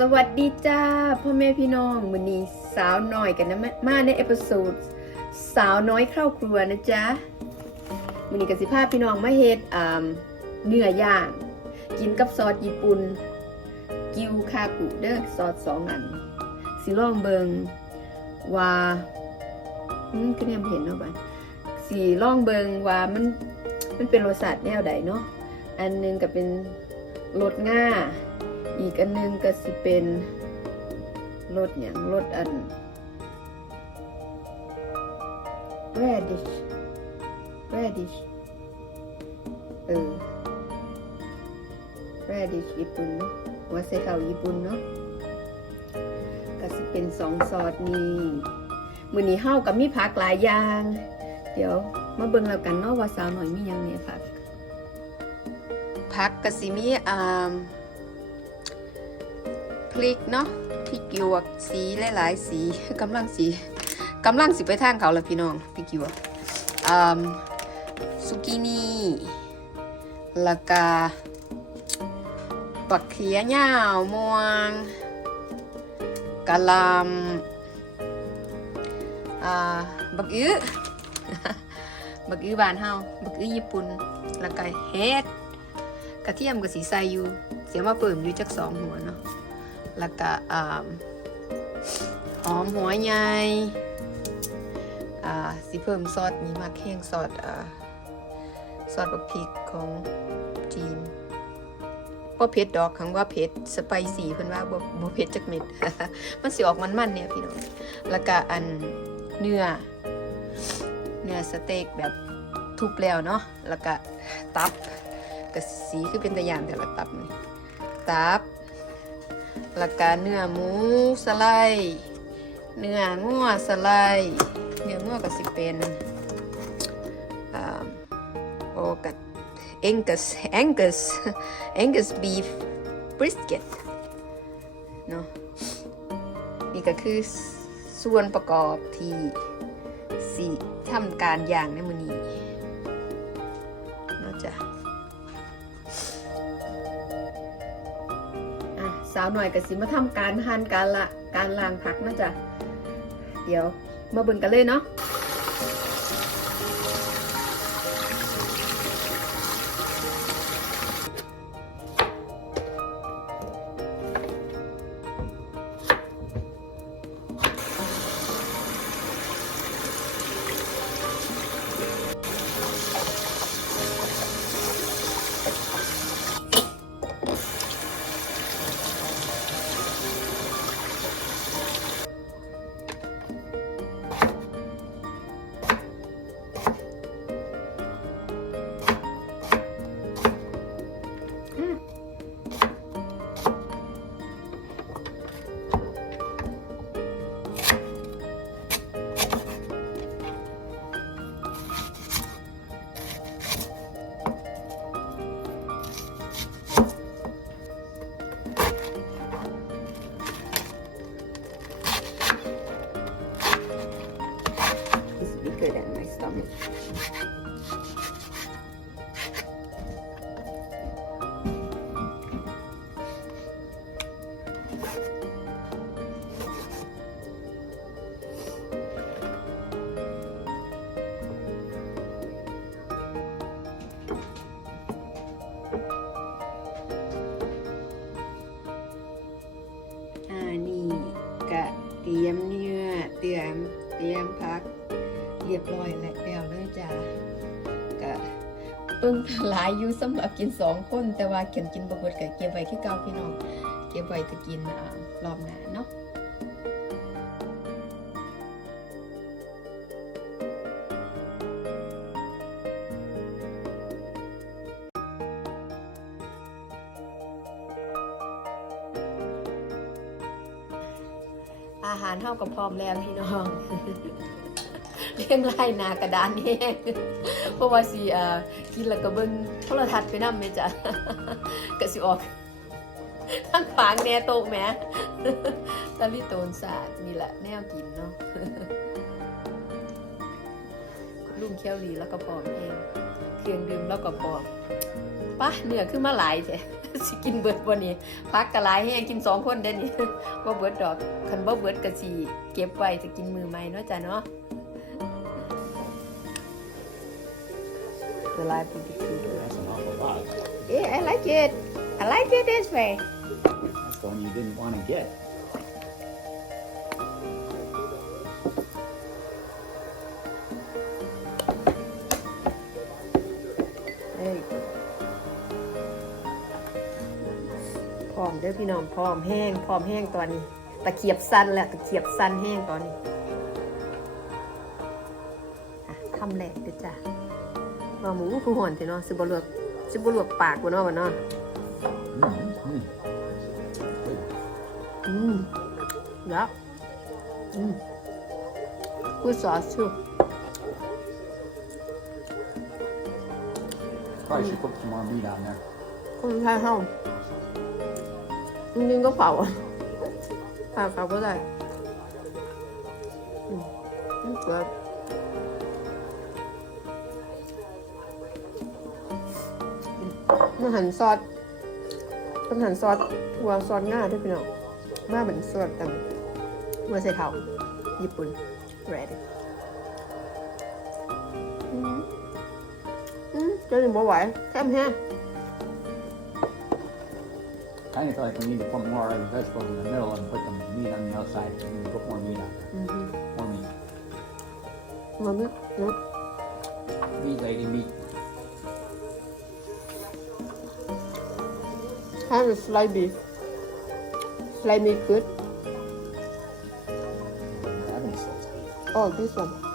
สวัสดีจ้าพ่อแม่พี่น้องวันนี้สาวน้อยกันนะมามาในเอพิโซดสาวน้อยเข้าครัวนะจ๊ะวันนี้กับสิภาพพี่น้องมาเฮ็ดเนื้อย่างกินกับซอสญี่ปุ่นกิวคากุเด้อซอสสองอันสิลองเบิงว่าอืมก็เนี่ยบ่เห็นเนาะบ้านสีลองเบิงว่ามันมันเป็นรสชาติแนวใดเนาะอันหนึงก็เป็นรสง่า อีกอันหนึงก็สิเป็นรสอย่างรสอัน radish radish เออ radish ญี่ปุ่นเนาะว่าใส่ข้าวญี่ปุ่นเนาะก็สิเป็นสองซอสนี้มื้อนี้เฮากับมีผักหลายอย่าง เดี๋ยวมาเบิ่งแล้วกันเนาะว่าสาวหน่อยมีหยังเนี่ยผักผักก็สิมีอ่า พริกเนาะพริกหยวกสีหลายๆสีกำลังสีกำลังสิไปทางเขาละพี่น้องพริกหยวกอ่าซุกินี่ล้วก็บักเขียยาวม่วงกะลำบักอื้อบักอื้อบานเฮาบักอื้อญี่ปุ่นล้วก็เฮ็ดกระเทียมกับสีใสอยู่เสียมาเปิ่มอยู่จักสองหัวเนาะ แล้วก็หอมหัวใหญ่อ่าสิเพิ่มซอสนี้มากแห้งซอสซอสบักพริกของจีนว่เผ็ดดอกคำว่าเผ็ดสไปซี่เพิ่นว่าบ่บ่เผ็ดจักเม็ด มันสิออกมันๆเนี่ยพี่น้อง แล้วก็อันเนื้อ เนื้อสเต็กแบบทุบแล้วเนาะ แล้วก็ตับก็สีคือเป็นตะยานแต่ละตับนี่ ตับ แล้วก็เนื้อหมูสไลด์เนื้องัวสไลด์เนื้องัวก็สิเป็นอ่าโอ้กับ Angus Angus Angus beef brisket เนาะนี่ก็คือส่วนประกอบที่สีทำการอย่างในมือนี้เนาะจ้ะ สาวหน่อยกับสิมาทำการหั่นการละการล้างผักนะจ๊ะเดี๋ยวมาเบิ่งกันเลยเนาะ หลายอยู่สำหรับกินสองคน แต่ว่าเขียนกินบ่เบิดก็เก็บไว้คือเก่าพี่น้อง เก็บไว้จะกินอ่ารอบหน้าเนาะอาหารเท่ากับพร้อมแล้วพี่น้อง เรียงไล่นากระดานแห้งเพราะว่าสิเอ่อกินแล้วก็เบิ่งโทรทัศน์ไปนำแม่จ้ะก็สิออกทั้งฝางแน่โตแหมตะลิโตนศาสตร์นี่แหละแนวกินเนาะลุงเคียวลีแล้วก็พร้อมเองเครื่องดื่มแล้วก็พร้อมปะเนื้อขึ้นมาหลายแท้สิกินเบิดวันนี้พักกะหลายแห้งกินสองคนเด้นี่บ่เบิดดอกคันบ่เบิดก็สิเก็บไว้จะกินมือใหม่เนาะจ้ะเนาะ The live BBQ That's an awful lot. Yeah I like it I like it this way That's the one you didn't want to get. เอ้ยพร้อมเด้อพี่น้องพร้อมแห้งพร้อมแห้งตอนนี้ ตะเขียบสั้นแล้วตะเขียบสั้นแห้งตอนนี้อะคำแรกเด้อจ้ะ ว่าหมูผู้ห่อนสิเนาะสิบ่ลวกสิบ่ลวกปากบ่เนาะบ่เนาะอืมยับอืมกูซอสชู Probably should put some more meat on there. คนไทยเฮาจริงๆก็เผาอะเผาเขาก็ได้อืมอืมแบบ มันหันซอสมันหันซอสทัวซอสง่าด้วยพี่น้องมาเหมือนซอสต่างเมื่อใส่เทาญี่ปุ่น red อืมอืมเจะยังบ่ไหวแค่แห้ง Kind of feel like we need to put more of the vegetables in the middle and put the meat on the outside. We need to put more meat on there. อือฮึ More meat. มันไม่รู้ Meat, lady, meat. Slice beef? Slice meat good? Having sliced beef. Oh, this one.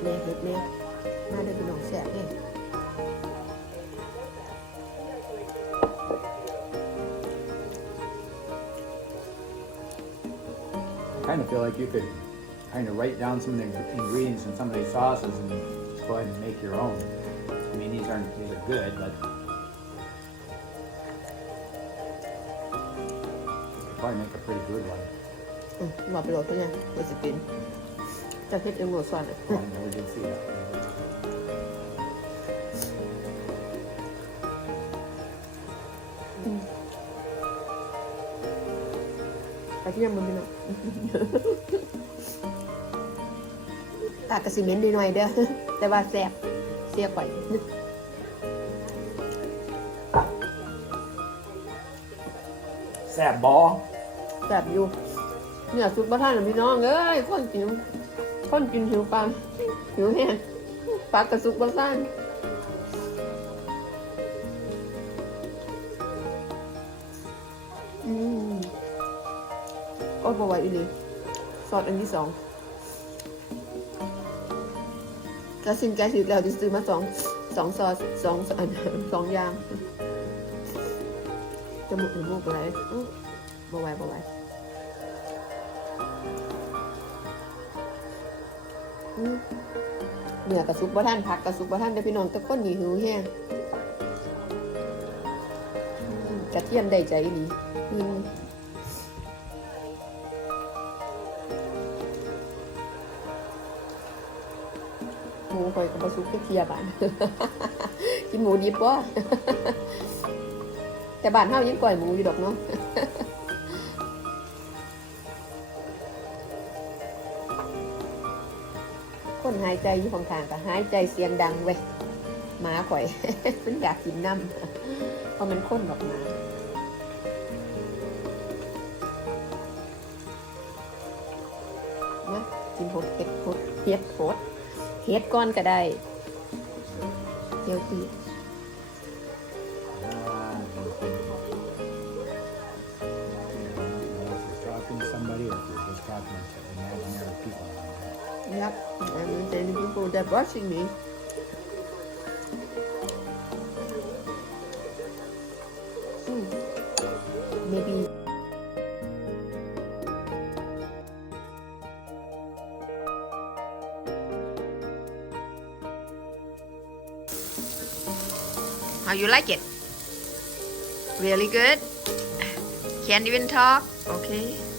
เห็ดเลยเห็ดเลยมาได้เป็นน้องแสบเลย I kind of feel like you could kind of write down some of the ingredients in some of these sauces and just go ahead and make your own. I mean, these aren't these are good, but you could probably make a pretty good one. อืมมาไปโหลดเขาเนี่ยโหลดสปิน จะเฮ็ดเองโหลดซอนเลย I never did see that. กระเทียมมันเป็นตากระสิเมนต์ดีหน่อยเด้อ แต่ว่าแสบเสียก่อยแสบ ball. แสบอยู่ เนี่ยสุดประทานพี่น้องเอ้ยคนกิน คนกินหิวปังหิวแห้งปากกระสุกประทานอืมก็บไหวอีหลีซอสอันที่สองกระสินแกสิแล้วจะซื้อมาสองสองซอสสองอันสองอย่างจมูกหรือมูกอะไรอื้อบ่ไหวบ่ไหว เนื้อกระซุกบ่ท่านผักกระซุกบ่ท่านได้พี่น้องตะก้นหนีหิวแห้งกระเทียมได้ใจดีอืมหมูข่อยกับบะซุกเทียบานกินหมูดิบวะแต่บ้านเฮายังก่อยหมูอยู่ดอกเนาะ คนหายใจอยู่ข้างๆก็หายใจเสียงดังเว้ยหมาข่อย มันอยากกินน้ำเพราะมันข้นออกหมานะกินหดเห็ดโหดเห็ดโหดเห็ดก้อนก็ได้เดี๋ยวที people that watching me. Hmm. Maybe How you like it? Really good? Can't even talk? Okay.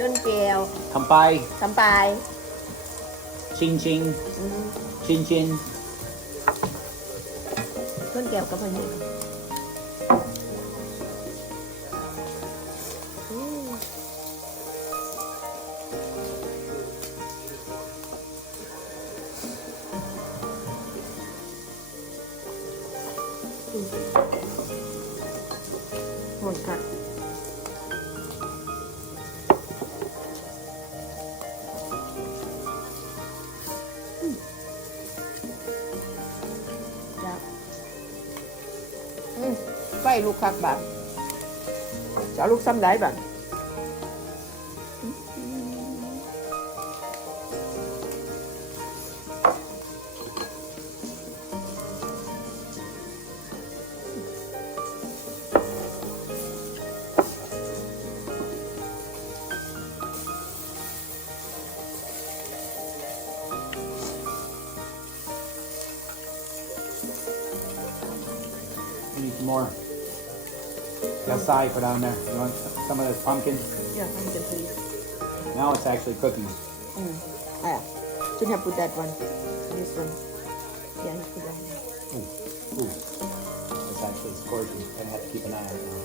จนแก้ว Kampai, สำปาย ching ching, อืม chin chin. ต้นแก้วกับมันนี่อืมหม ไฟลูกคักบ acai put on there. You want some of this pumpkin? Yeah, pumpkin please. Now it's actually cooking. Mm. Ah, should have put that one. This one. Yeah, just put that one. Ooh, ooh. It's actually scorching. I have to keep an eye on it now.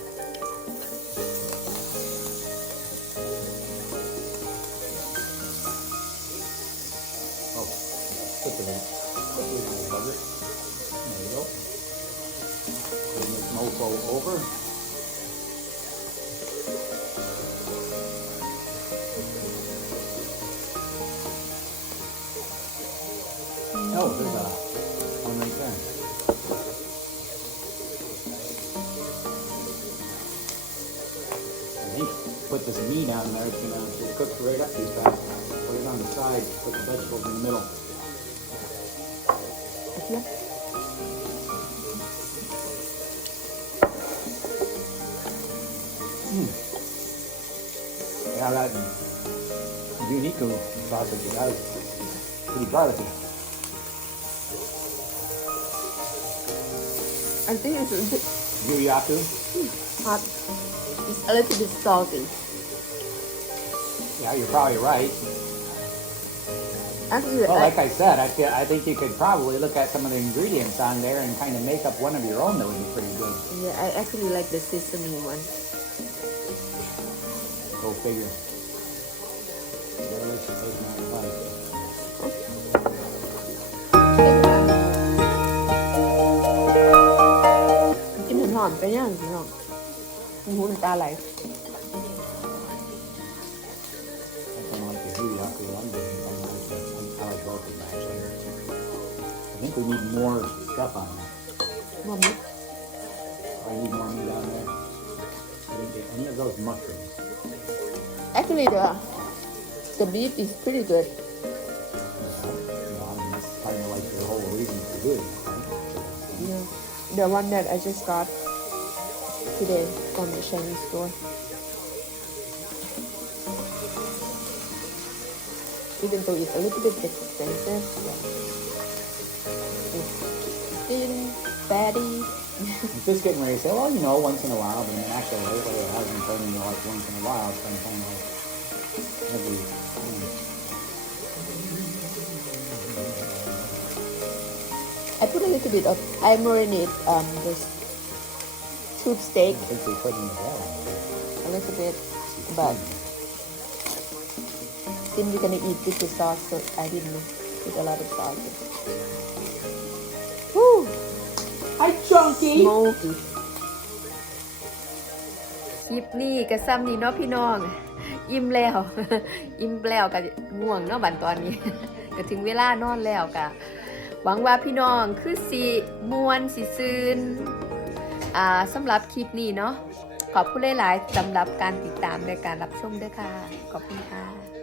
Oh, put the put the bucket. There you go. Turn this over. put the vegetables in the middle. Okay. Mm. Yeah, that unique sausage you pretty proud. I think it's a bit Yuyaku? hot. It's a little bit salty. Yeah, you're probably right. Actually, well, like I said, I feel I think you could probably look at some of the ingredients on there and kind of make up one of your own that would be pretty good. Yeah, I actually like the sesame one. Go figure. Cái mình hòm cái nhá, mình hòm. we need more stuff on there. More meat? I need more meat on there. I didn't get any of those mushrooms. Actually, the, the beef is pretty good. Well, that's kind of like the whole reason for doing it, right? Yeah. The one that I just got today from the Chinese store. even though it's a little bit expensive. Yeah fatty I'm just getting ready to say, well, you know, once in a while, but then actually lately it hasn't turned know, like once in a while. It's been kind of like every, you know, I put a little bit of I marinate um this tube steak I think we put in the there. a little bit but then we're gonna eat with the sauce so I didn't put a lot of sauce Woo! Hi, Chunky! Smoky คลิปนี้ก็ซ้ำนี่เนาะพี่น้อง อิ่มแล้ว อิ่มแล้วก็ง่วงเนาะบัดตอนนี้ ก็ถึงเวลานอนแล้วก็หวังว่าพี่น้องคือสิมวนสิซืนอ่าสำหรับคลิปนี้เนาะขอบคุณหลาย ๆสำหรับการติดตามในการรับชมด้วยค่ะ ขอบคุณค่ะ